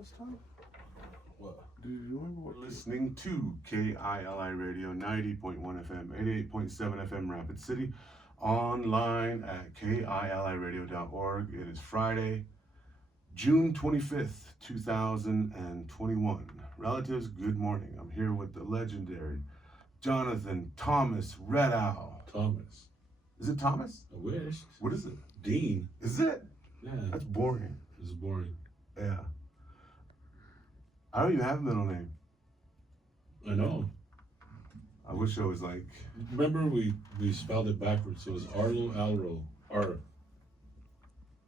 last time? What? Do you remember what? Listening to KILI Radio 90.1 FM, 88.7 FM Rapid City, online at kiliradio.org. It is Friday, June 25th, 2021. Relatives, good morning. I'm here with the legendary Jonathan Thomas Red Owl. Thomas. Is it Thomas? I wish. What is it? Dean. Is it? Yeah. That's boring. This is boring. Yeah. I don't even have a middle name. I know. I wish I was like... Remember we spelled it backwards, so it was Arlo, Alro, or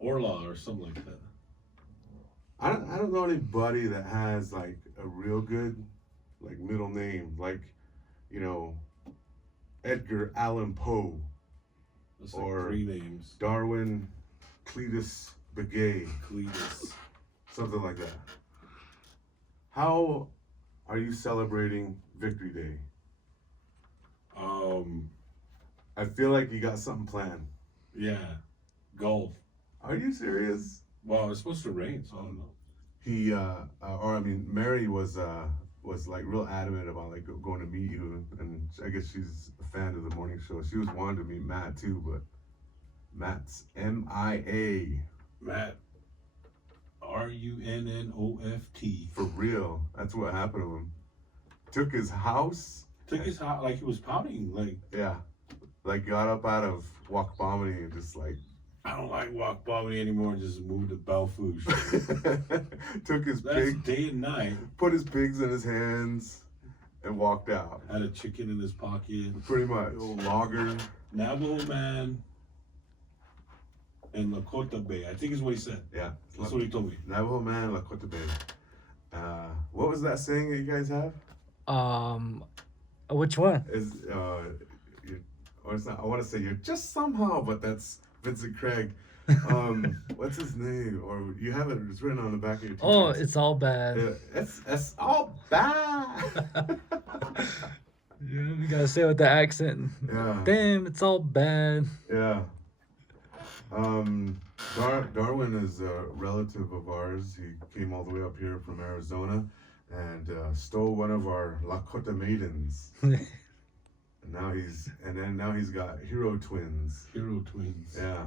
Orla or something like that. I don't know anybody that has like a real good like middle name, like, you know, Edgar Allan Poe. That's like or 3 names. Darwin Cletus Begay. Cletus. Something like that. How are you celebrating Victory Day? I feel like you got something planned. Yeah. Golf. Are you serious? Well, it's supposed to rain, so I don't know. Mary was like real adamant about like going to meet you, and I guess she's a fan of the morning show. She was wanting to meet Matt too, but Matt's MIA. Matt. RUNNOFT. For real. That's what happened to him. Took his house. Took his house like he was pouting. Like, yeah. Like got up out of Wakbomany and just like, I don't like Wakbomany anymore. Just moved to Belfouche. Took his That's pig. day and night. Put his pigs in his hands and walked out. Had a chicken in his pocket. Pretty much. Logger. Navajo Man. And Lakota Bay, I think is what he said. Yeah. That's what he told me. Navajo Man, Lakota Bay. What was that saying that you guys have? Which one? Or it's not, I want to say you're just somehow, but that's Vincent Craig. What's his name? Or you have it, it's written on the back of your t-shirt. Oh, it's all bad. Yeah, it's all bad. Yeah, you gotta say it with the accent. Yeah. Damn, it's all bad. Yeah. Darwin is a relative of ours. He came all the way up here from Arizona and stole one of our Lakota maidens. And now he's got hero twins. Hero twins. Yeah.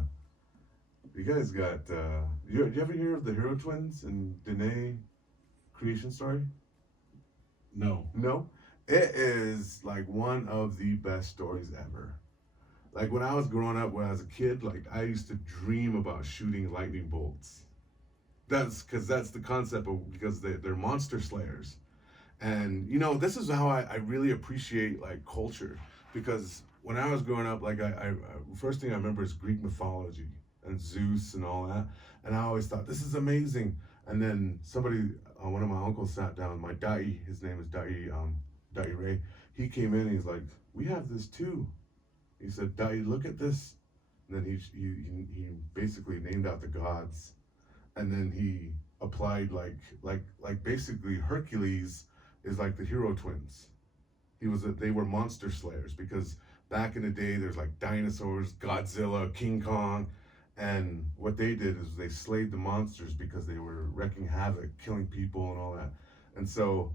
You guys got you ever hear of the hero twins in Dene creation story? No. No? It is like one of the best stories ever. Like when I was growing up, when I was a kid, like I used to dream about shooting lightning bolts. That's the concept of, because they're monster slayers. And you know, this is how I really appreciate like culture, because when I was growing up, like I first thing I remember is Greek mythology and Zeus and all that. And I always thought, this is amazing. And then one of my uncles sat down, my Dai, his name is Dai Ray. He came in and he's like, we have this too. He said, Dai, look at this. And then he basically named out the gods. And then he applied like basically Hercules is like the hero twins. They were monster slayers, because back in the day there's like dinosaurs, Godzilla, King Kong, and what they did is they slayed the monsters because they were wreaking havoc, killing people and all that. And so,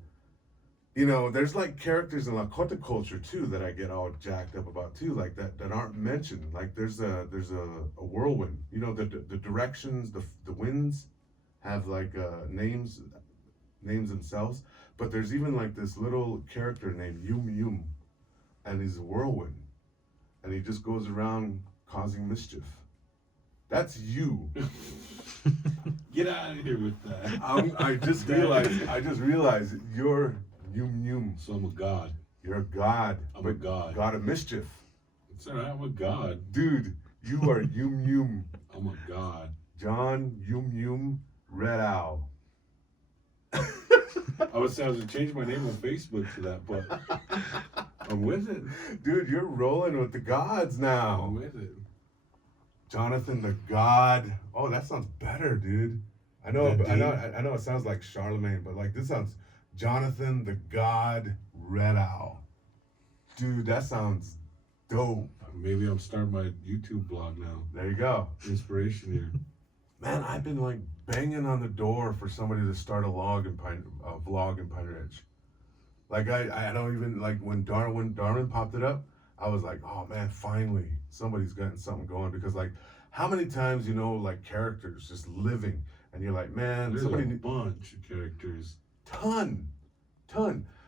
you know, there's like characters in Lakota culture too that I get all jacked up about too, like that aren't mentioned. Like there's a whirlwind. You know, the directions, the winds have like names themselves. But there's even like this little character named Yum, and he's a whirlwind, and he just goes around causing mischief. That's you. Get out of here with that. I just realized you're Yum. So I'm a god. You're a god. I'm a god. God of mischief. It's alright, I'm a god. Dude, you are Yum. I'm a god. John Yum Red Owl. I was gonna change my name on Facebook to that, but I'm with it. Dude, you're rolling with the gods now. I'm with it. Jonathan the God. Oh, that sounds better, dude. I know it sounds like Charlemagne, but like this sounds Jonathan the God Red Owl. Dude, that sounds dope. Maybe I'm starting my YouTube blog now. There you go. Inspiration here. man, I've been like banging on the door for somebody to start a vlog in Pine Ridge. Like I don't even like when Darwin popped it up, I was like, oh man, finally somebody's gotten something going, because like how many times like characters just living and you're like, man, There's somebody a bunch of characters. ton.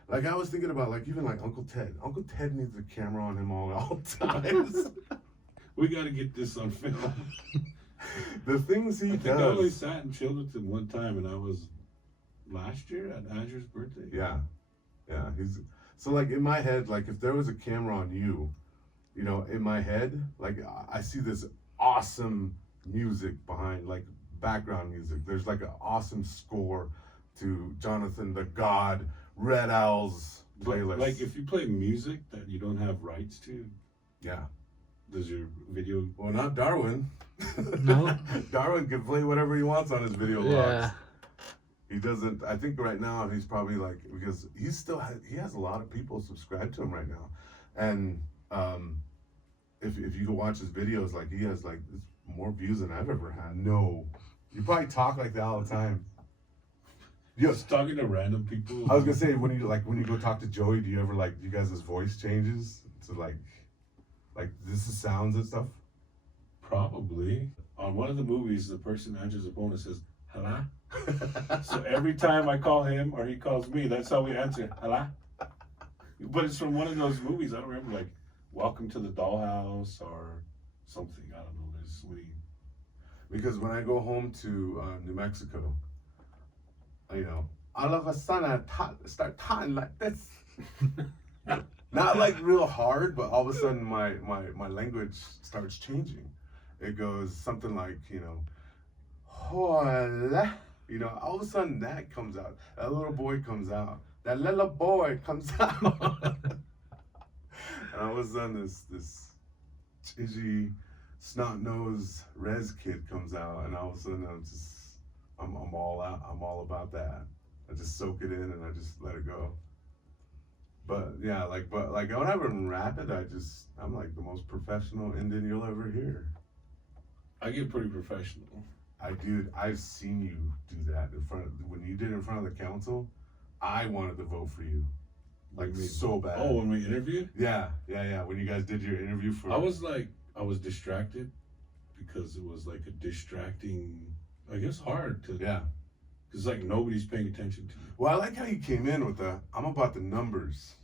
Like I was thinking about like even like Uncle Ted. Uncle Ted needs a camera on him all times. We got to get this on film. The things he I think I does. only sat and chilled with him one time, and I was last year at Andrew's birthday. Yeah. He's so like in my head, like if there was a camera on you, in my head, like I see this awesome music behind, like background music. There's like an awesome score to Jonathan the God Red Owl's But playlist. like if you play music that you don't have rights to, yeah. does your video? Well, not Darwin. No. Darwin can play whatever he wants on his video logs. Yeah. He doesn't. I think right now he's probably like, because he has a lot of people subscribed to him right now, and if you go watch his videos, like he has like more views than I've ever had. No, you probably talk like that all the time. Just talking to random people. I was gonna say when you go talk to Joey, do you ever like you guys' voice changes to like this is sounds and stuff? Probably. On one of the movies, the person answers the phone and says, hello? So every time I call him or he calls me, that's how we answer, hello? But it's from one of those movies. I don't remember, like, Welcome to the Dollhouse or something. I don't know. There's so many. Because when I go home to New Mexico, all of a sudden I start talking like this. Not like real hard, but all of a sudden my language starts changing. It goes something like, hola. All of a sudden that comes out. That little boy comes out. That little boy comes out. And all of a sudden this chidgy, snot-nosed res kid comes out, and all of a sudden I'm all out. I'm all about that. I just soak it in and I just let it go. But yeah, but whenever I'm rapping, I'm like the most professional Indian you'll ever hear. I get pretty professional. I've seen you do that when you did it in front of the council. I wanted to vote for you, like so bad. Oh, when we interviewed? Yeah. When you guys did your interview for. I was distracted because it was like a distracting, I guess, hard to. Yeah. Because like nobody's paying attention to me. Well, I like how you came in with I'm about the numbers.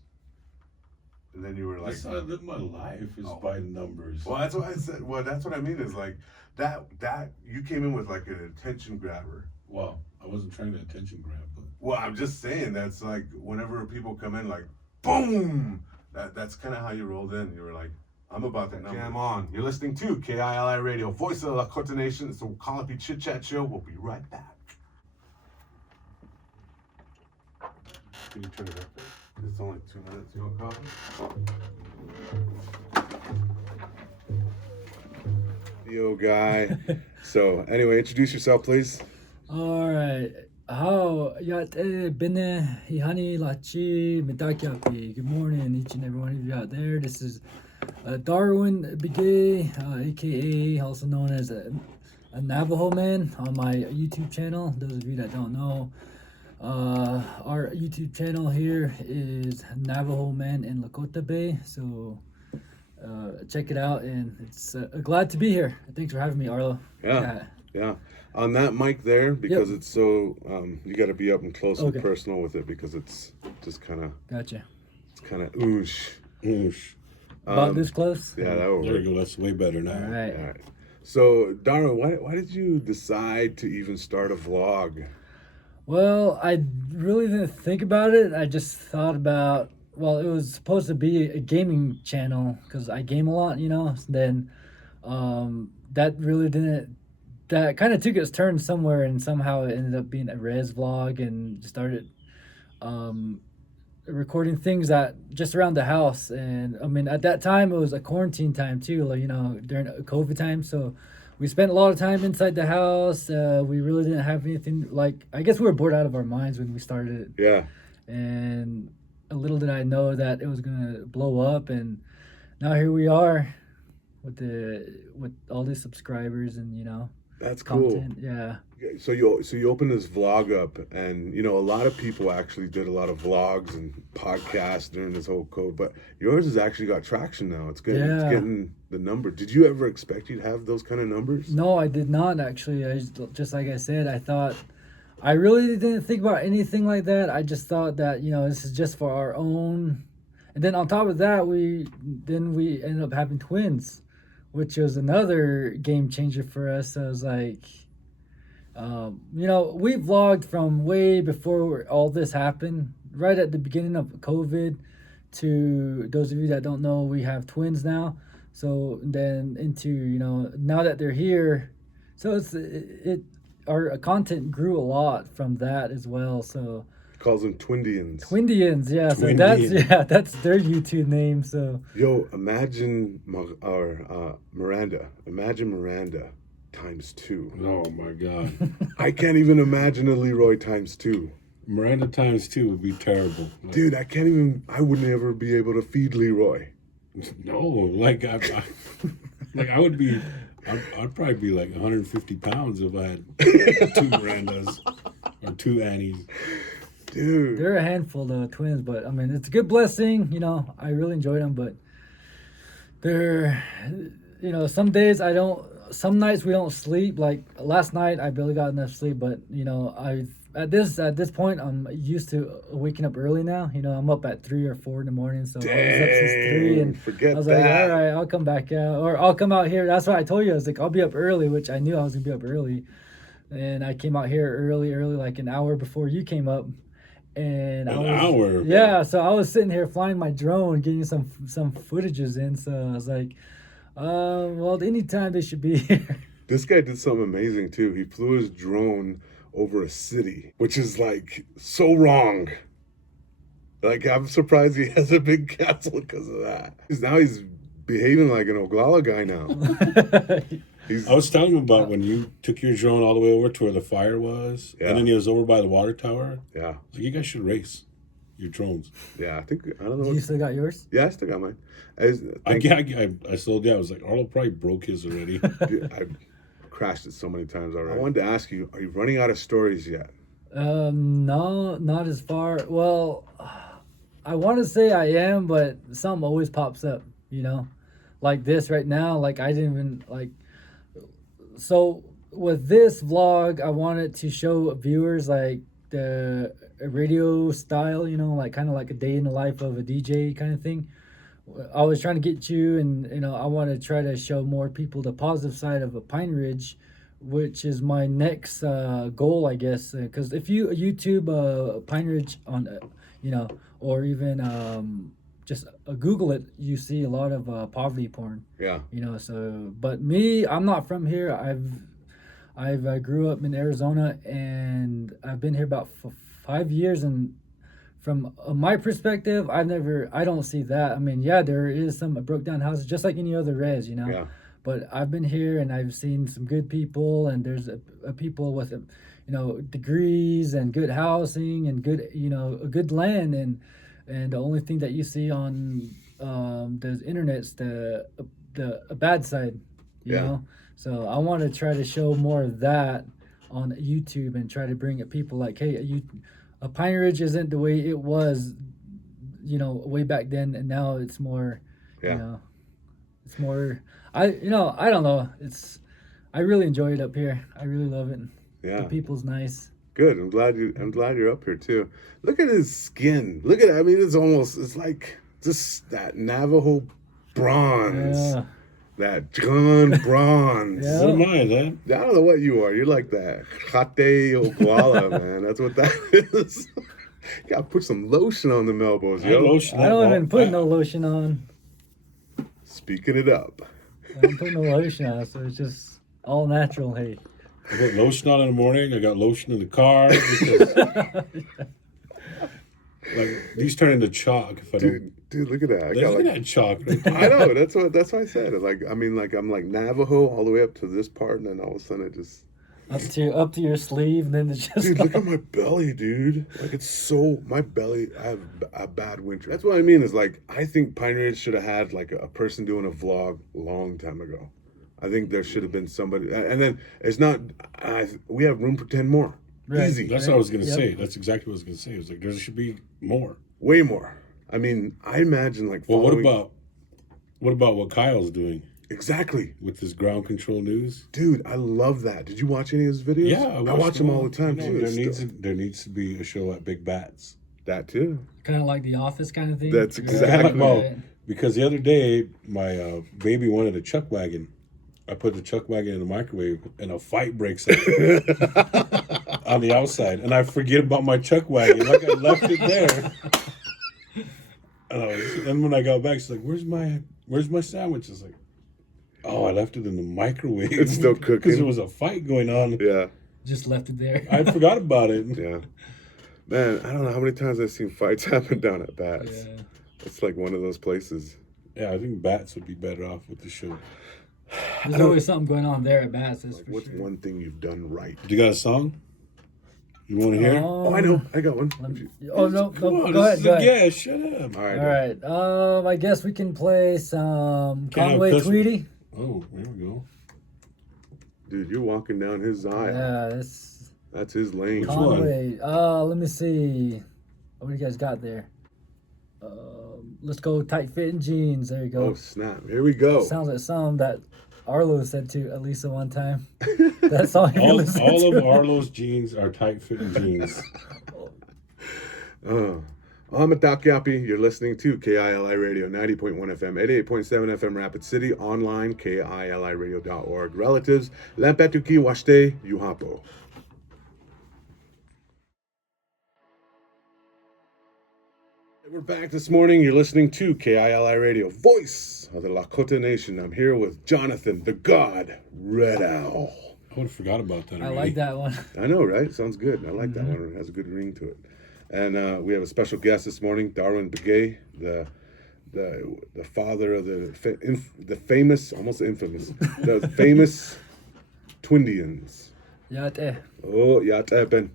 And then you were like, that's how I live my life is by numbers. Well, that's what I said. Well, that's what I mean is like that you came in with like an attention grabber. Well, I wasn't trying to attention grab, but. Well, I'm just saying that's like whenever people come in, like boom. That's kind of how you rolled in. You were like, I'm about that jam on. You're listening to KILI Radio, voice of the Lakota Nation. It's the Kalapi Chit-Chat show. We'll be right back. Can you turn it up? It's only 2 minutes. You want coffee? Yo, guy. So, anyway, introduce yourself, please. All right. How yat bene ihani lachi medakyapi. Good morning, each and every one of you out there. This is Darwin Begay, aka also known as a Navajo Man on my YouTube channel. Those of you that don't know, our YouTube channel here is Navajo Man in Lakota Bay. So check it out, and it's glad to be here. Thanks for having me, Arlo. Yeah. On that mic there, because it's so you got to be up and close and personal with it, because it's just kind of. Gotcha. It's kind of oosh. About this close? Yeah, that will there you go. That's way better now. All right. All right. So, Darwin, why did you decide to even start a vlog? Well, I really didn't think about it. I just thought about, well, it was supposed to be a gaming channel because I game a lot, Then that really didn't, that kind of took its turn somewhere, and somehow it ended up being a res vlog, and started recording things that just around the house. And I mean, at that time it was a quarantine time too, like, during COVID time, so we spent a lot of time inside the house. We really didn't have anything, like, I guess we were bored out of our minds when we started it. Yeah. And a little did I know that it was gonna blow up, and now here we are with all these subscribers, and That's cool. content. Yeah. So you open this vlog up, and a lot of people actually did a lot of vlogs and podcasts during this whole code, but yours has actually got traction now. It's getting the number. Did you ever expect you'd have those kind of numbers? No, I did not actually. Just like I said, I really didn't think about anything like that. I just thought that this is just for our own, and then on top of that, we ended up having twins, which was another game changer for us. So I was like. We vlogged from way before all this happened, right at the beginning of COVID. To those of you that don't know, we have twins now. So then into, now that they're here, so our content grew a lot from that as well. So calls them Twindians. Twindians, yeah. So that's their YouTube name. So imagine Miranda. Imagine Miranda times 2. Oh my God. I can't even imagine a Leroy times 2. Miranda times 2 would be terrible. Dude, I would never be able to feed Leroy. No, like I would be, I'd probably be like 150 pounds if I had 2 Mirandas or 2 Annies. Dude. They're a handful, the twins, but I mean, it's a good blessing. I really enjoy them, but they're, some days some nights we don't sleep. Like last night, I barely got enough sleep. But at this point, I'm used to waking up early now. I'm up at 3 or 4 in the morning. So I was up since 3, and forget I was that. like, all right, I'll come back out, or I'll come out here. That's what I told you. I was like, I'll be up early, which I knew I was gonna be up early, and I came out here early, like an hour before you came up. And hour. Yeah, so I was sitting here flying my drone, getting some footages in. So I was like. Well, anytime they should be here. This guy did something amazing too. He flew his drone over a city, which is like so wrong. Like, I'm surprised he has a big castle because of that. He's behaving like an Oglala guy now. I was telling him about when you took your drone all the way over to where the fire was, and then he was over by the water tower. Yeah. So you guys should race your drones. Yeah, I don't know. You still got yours? Yeah, I still got mine. I sold. Yeah, I was like, Arlo probably broke his already. I crashed it so many times already. I wanted to ask you, are you running out of stories yet? No, not as far. Well, I want to say I am, but something always pops up. Like this right now. Like I didn't even like. So with this vlog, I wanted to show viewers like the radio style, like kind of like a day in the life of a DJ kind of thing. I was trying to get you, and I want to try to show more people the positive side of a Pine Ridge, which is my next goal, I guess. Because if you YouTube Pine Ridge on, or even just Google it, you see a lot of poverty porn. Yeah. So, but me, I'm not from here. I've grew up in Arizona, and I've been here about 5 years, and from my perspective, I don't see that. I mean, yeah, there is some broke down houses, just like any other res, Yeah. But I've been here, and I've seen some good people, and there's a people with, degrees and good housing and good, a good land, and the only thing that you see on the internet's the bad side, you know. So I want to try to show more of that on YouTube and try to bring it people like, hey, Pine Ridge isn't the way it was, way back then, and now it's more, it's more. I don't know. I really enjoy it up here. I really love it. Yeah, the people's nice. Good. I'm glad you're up here too. Look at his skin. Look at it. I mean, it's like just that Navajo bronze. Yeah. That John bronze. Yeah. What am I then? I don't know what you are. You're like that Hate Oglala, man. That's what that is. You gotta put some lotion on them elbows, yo. I don't even put no lotion on. Speaking it up. I don't put no lotion on, so it's just all natural. Hey. I put lotion on in the morning. I got lotion in the car because like these turn into chalk if I don't. Dude, look at that. Look at that chalk. Right there. I know. That's why I said it. Like, I mean, like I'm like Navajo all the way up to this part, and then all of a sudden it just up to your sleeve, and then it's just. Dude, look at my belly, dude. Like it's so my belly. I have a bad winter. That's what I mean. Is like I think Pine Ridge should have had like a person doing a vlog a long time ago. I think there should have been somebody, and then it's not. We have room for 10 more. Right. Easy. That's what I was gonna say. That's exactly what I was gonna say. It was like there should be more. Way more. I mean, I imagine like. Well, what about what Kyle's doing Exactly, with his ground control news? dude. I love that. Did you watch any of his videos? Yeah, I watch them all the time too. There needs to be a show at Big Bats. That too. Kind of like The Office kind of thing. That's exactly. Well, because the other day my baby wanted a chuck wagon. I put the chuck wagon in the microwave, and a fight breaks out on the outside, and I forget about my chuck wagon. Like I left it there. And when I got back, she's like, "Where's my sandwich?" I was like, "Oh, I left it in the microwave. It's still cooking because there was a fight going on." Yeah. Just left it there. I forgot about it. Yeah. Man, I don't know how many times I've seen fights happen down at Bats. Yeah. It's like one of those places. Yeah, I think Bats would be better off with the show. There's always something going on there at Bass. That's for What's sure. one thing you've done right? You got a song? You want to hear? Oh, I know. I got one. Oh no, Come on, go ahead. Go ahead. Yeah, shut up. All right. All right. I guess we can play some Can I Conway cuss- Tweedy. Oh, there we go. Dude, you're walking down his aisle. Yeah, that's That's his lane. Which one? Conway. Let me see. What do you guys got there? Let's go tight fitting jeans. There you go. Oh, snap. Here we go. Sounds like something that Arlo said to Elisa one time. That's all you All listen of to. Arlo's jeans are tight-fitting jeans. I'm Atakiapi. You're listening to KILI Radio 90.1 FM, 88.7 FM Rapid City, online, KILIRadio.org. Relatives, Lampetuki Washte Yuhapo. We're back this morning. You're listening to KILI Radio, voice of the Lakota Nation. I'm here with Jonathan, the God, Red Owl. I would have forgot about that I already. like that one. I know, right? Sounds good. I like that one. It has a good ring to it. And we have a special guest this morning, Darwin Begay, the father of the famous, almost infamous, the famous Twindians. Yate. Oh, Yatepen.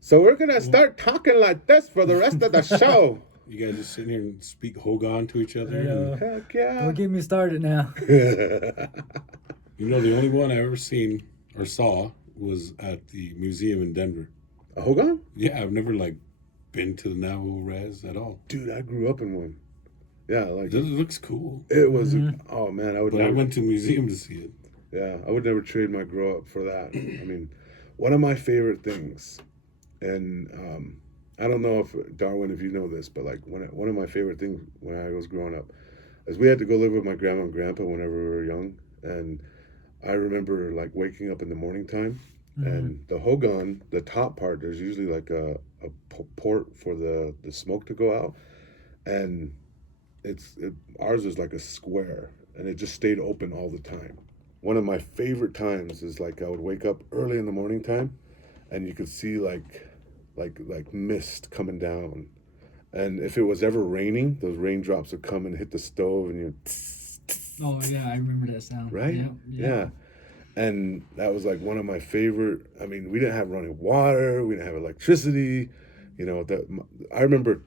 So we're gonna start talking like this for the rest of the show. You guys just sitting here and speak Hogan to each other. Yeah. Heck yeah. Don't get me started now. You know, the only one I ever seen or saw was at the museum in Denver. A Hogan? Yeah, I've never been to the Navajo Res at all. Dude, I grew up in one. Yeah, It looks cool. it was. Oh man, I would. But I never, went to a museum to see it. Yeah, I would never trade my grow up for that. I mean, one of my favorite things, and I don't know if Darwin, if you know this, but one of my favorite things when I was growing up, is we had to go live with my grandma and grandpa whenever we were young, and I remember waking up in the morning time, and the hogan, the top part, there's usually a port for the smoke to go out, and ours was like a square, and it just stayed open all the time. One of my favorite times is I would wake up early in the morning time, and you could see like mist coming down, and if it was ever raining, those raindrops would come and hit the stove, and you. Oh yeah, I remember that sound. Right? Yep, Yeah. And that was one of my favorite. I mean, we didn't have running water, we didn't have electricity. I remember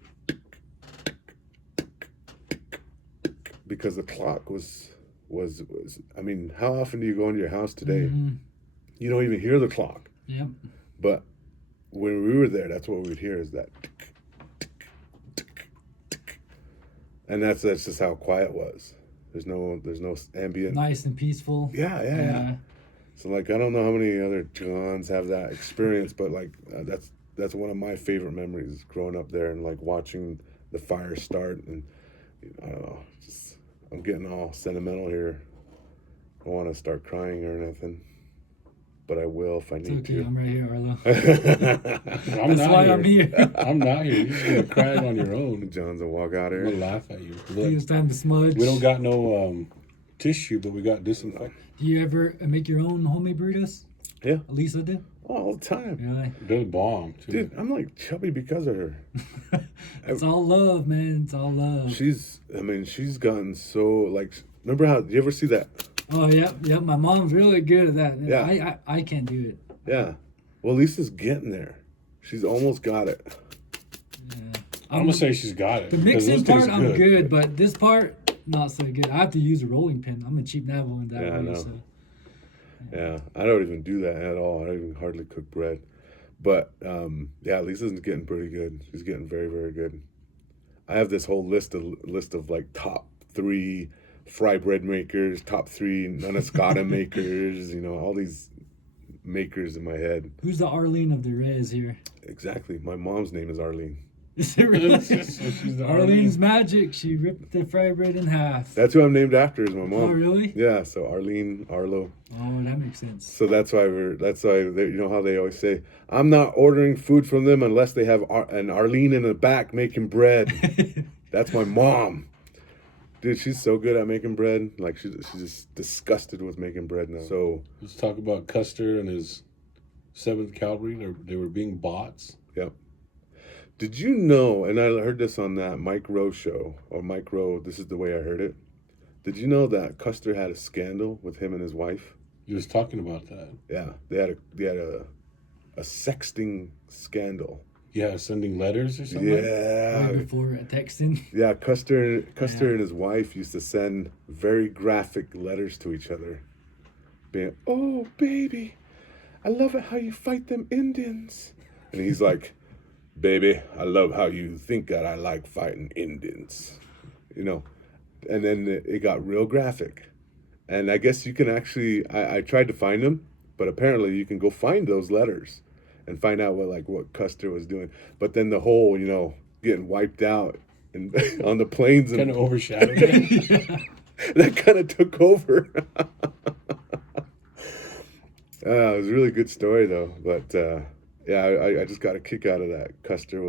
because the clock was. I mean, how often do you go into your house today? Mm-hmm. You don't even hear the clock. Yep. But when we were there, that's what we'd hear is that. And that's just how quiet it was. There's no ambient. Nice and peaceful. Yeah. So I don't know how many other Johns have that experience, but that's one of my favorite memories growing up there and watching the fire start, and I don't know, I'm getting all sentimental here. I don't want to start crying or anything, but I will if I It's need okay, to. I'm right here, Arlo. That's why I'm here. I'm not here. You're just gonna cry on your own. John's will walk out I'm gonna here. laugh at you. I think it's time to smudge. We don't got no tissue, but we got disinfectant. Do you ever make your own homemade burritos? Yeah. Elisa did? All the time. Really? They're bomb too. Dude, I'm chubby because of her. It's all love, man. It's all love. She's gotten so remember how, did you ever see that? Oh, yep. My mom's really good at that. Yeah. I can't do it. Yeah. Well, Lisa's getting there. She's almost got it. Yeah. I'm gonna say she's got it. The 'cause mixing those part, taste I'm good, but this part, not so good. I have to use a rolling pin. I'm a cheap Navajo in that Yeah, I way. know. So. Yeah, I don't even do that at all. I don't even hardly cook bread. But yeah, Lisa's getting pretty good. She's getting very, very good. I have this whole list of like top 3 fry bread makers, top 3 Nanascata makers. All these makers in my head. Who's the Arlene of the Res here? Exactly. My mom's name is Arlene. Is it really? She's the Arlene's magic. She ripped the fry bread in half. That's who I'm named after, is my mom. Oh, really? Yeah, so Arlene, Arlo. Oh, that makes sense. So that's why you know how they always say, I'm not ordering food from them unless they have an Arlene in the back making bread. That's my mom. Dude, she's so good at making bread. Like, she's just disgusted with making bread now. So let's talk about Custer and his 7th Cavalry. They were being bots. Yep. Did you know, and I heard this on that Mike Rowe show, or Mike Rowe, this is the way I heard it. Did you know that Custer had a scandal with him and his wife? He was talking about that. Yeah, they had a sexting scandal. Yeah, sending letters or something. Yeah. Right before texting. Yeah, Custer and his wife used to send very graphic letters to each other. Being, oh, baby, I love it how you fight them Indians. And he's like, baby, I love how you think that I like fighting Indians. And then it got real graphic. And I guess you can actually, I tried to find them, but apparently you can go find those letters and find out what Custer was doing. But then the whole, getting wiped out and on the plains. Kind of overshadowed it. That kind of took over. It was a really good story though. But yeah, I just got a kick out of that. Custer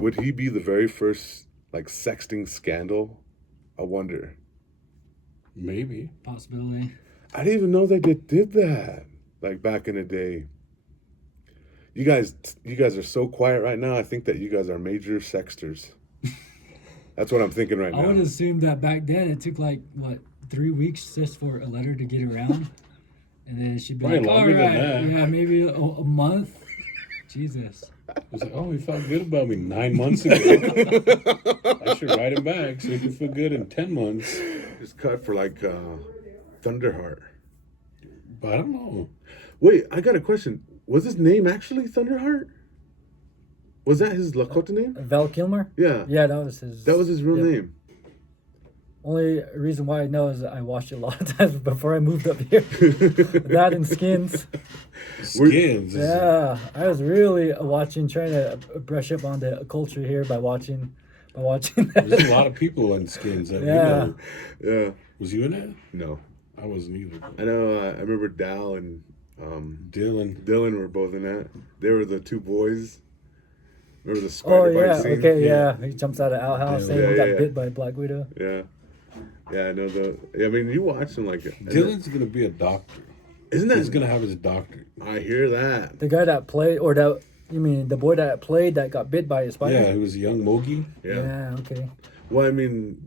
would he be the very first sexting scandal? I wonder. Maybe. Possibility. I didn't even know they did that. Back in the day. You guys are so quiet right now. I think that you guys are major sexters. That's what I'm thinking right now. I would assume that back then it took 3 weeks just for a letter to get around, and then she'd be Probably like, "All longer than right, that. yeah, maybe a month." Jesus. I was like, oh, he felt good about me 9 months ago. I should write him back so he can feel good in 10 months. It's cut for Thunderheart. But I don't know. Wait, I got a question. Was his name actually Thunderheart? Was that his Lakota name? Val Kilmer? Yeah. Yeah, that was his. That was his real Yep. name. Only reason why I know is I watched it a lot of times before I moved up here. That and Skins. Skins. Yeah, I was really trying to brush up on the culture here by watching that. There's a lot of people in Skins that Yeah. you know. Yeah. Was you in it? No. I wasn't either. I know. I remember Dal and Dylan were both in that. They were the 2 boys. Remember the spider Oh bite yeah, scene? okay, yeah. He jumps out of outhouse Yeah, and he got yeah. bit by a Black Widow. Yeah. Yeah, I know I mean, you watch them Dylan's gonna be a doctor. Isn't that? He's gonna have his doctorate. I hear that. The guy that played, the boy that played that got bit by a spider? Yeah, he was a young Mogi. Yeah. Okay. Well, I mean,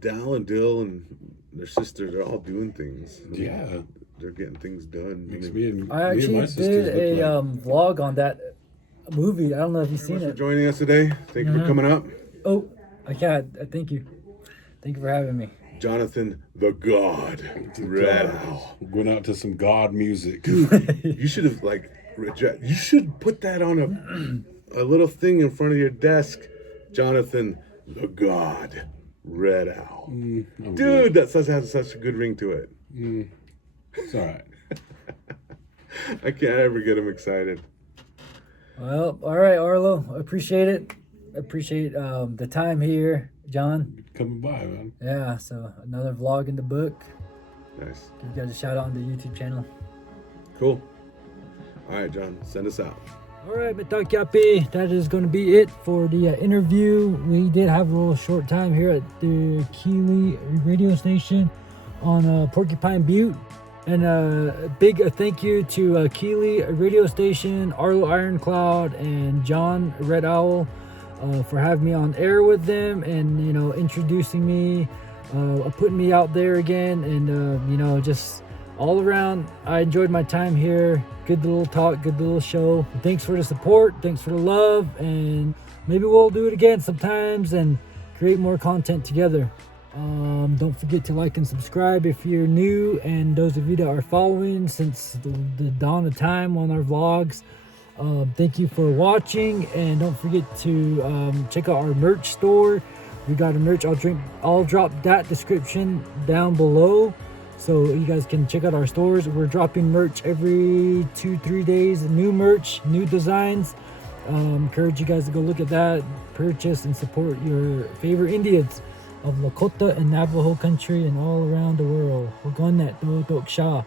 Dal and Dill and their sister, they're all doing things. I mean, Yeah. They're getting things done. Makes I mean, me and I me and actually my sisters did a look like vlog on that movie. I don't know if you've seen thanks for it. joining us today. Thank you for coming up. Oh, thank you. Thank you for having me. Jonathan the God. Red Owl. Going out to some God music. You should have you should put that on a little thing in front of your desk. Jonathan the God. Red Owl. Dude, that has such a good ring to it. It's all right. I can't ever get him excited. Well, all right, Arlo. Appreciate it. Appreciate the time here, John. Coming by, man. Yeah, so another vlog in the book. Nice. Give you guys a shout out on the YouTube channel. Cool. All right, John, send us out. All right, Mitakiapi, that is going to be it for the interview. We did have a little short time here at the KILI Radio station on Porcupine Butte. And a big thank you to KILI Radio station, Arlo Ironcloud, and John Red Owl for having me on air with them and, introducing me, putting me out there again. And, just all around, I enjoyed my time here. Good little talk, good little show. Thanks for the support. Thanks for the love. And maybe we'll do it again sometimes and create more content together. Don't forget to like and subscribe if you're new, and those of you that are following since the dawn of time on our vlogs. Thank you for watching, and don't forget to check out our merch store. We got a merch. I'll drop that description down below, so you guys can check out our stores. We're dropping merch every 2-3 days. New merch, new designs. Encourage you guys to go look at that, purchase, and support your favorite Indians of Lakota and Navajo country and all around the world. We're going that do sha.